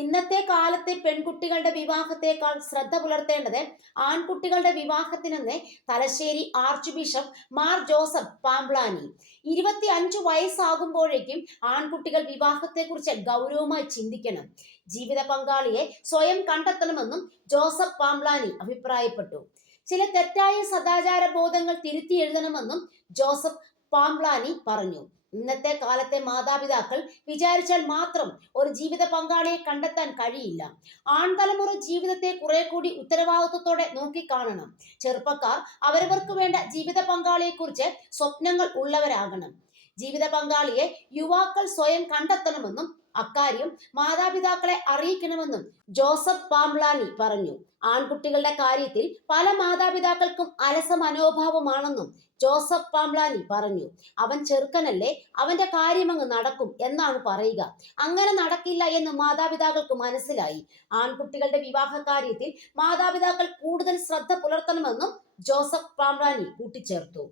ഇന്നത്തെ കാലത്തെ പെൺകുട്ടികളുടെ വിവാഹത്തേക്കാൾ ശ്രദ്ധ പുലർത്തേണ്ടത് ആൺകുട്ടികളുടെ വിവാഹത്തിനെന്ന് Thalassery archbishop Mar Joseph Pamplany. 25 വയസ്സാകുമ്പോഴേക്കും ആൺകുട്ടികൾ വിവാഹത്തെക്കുറിച്ച് ഗൗരവമായി ചിന്തിക്കണം, ജീവിത പങ്കാളിയെ സ്വയം കണ്ടെത്തണമെന്നും ജോസഫ് പാംബ്ലാനി അഭിപ്രായപ്പെട്ടു. ചില തെറ്റായ സദാചാര ബോധങ്ങൾ തിരുത്തി എഴുതണമെന്നും ജോസഫ് പാംബ്ലാനി പറഞ്ഞു. ഇന്നത്തെ കാലത്തെ മാതാപിതാക്കൾ വിചാരിച്ചാൽ മാത്രം ഒരു ജീവിത പങ്കാളിയെ കണ്ടെത്താൻ കഴിയില്ല. ആൺതലമുറ ജീവിതത്തെ കുറെ കൂടി ഉത്തരവാദിത്വത്തോടെ നോക്കിക്കാണണം. ചെറുപ്പക്കാർ അവരവർക്ക് വേണ്ട ജീവിത പങ്കാളിയെക്കുറിച്ച് സ്വപ്നങ്ങൾ ഉള്ളവരാകണം. ജീവിത പങ്കാളിയെ യുവാക്കൾ സ്വയം കണ്ടെത്തണമെന്നും അക്കാര്യം മാതാപിതാക്കളെ അറിയിക്കണമെന്നും ജോസഫ് പാംബ്ലാനി പറഞ്ഞു. ആൺകുട്ടികളുടെ കാര്യത്തിൽ പല മാതാപിതാക്കൾക്കും അലസ മനോഭാവമാണെന്നും ജോസഫ് പാംബ്ലാനി പറഞ്ഞു. അവൻ ചെറുക്കനല്ലേ, അവന്റെ കാര്യമങ്ങ് നടക്കും എന്നാണ് പറയുക. അങ്ങനെ നടക്കില്ല എന്ന് മാതാപിതാക്കൾക്ക് മനസ്സിലായി. ആൺകുട്ടികളുടെ വിവാഹ കാര്യത്തിൽ മാതാപിതാക്കൾ കൂടുതൽ ശ്രദ്ധ പുലർത്തണമെന്നും ജോസഫ് പാംബ്ലാനി കൂട്ടിച്ചേർത്തു.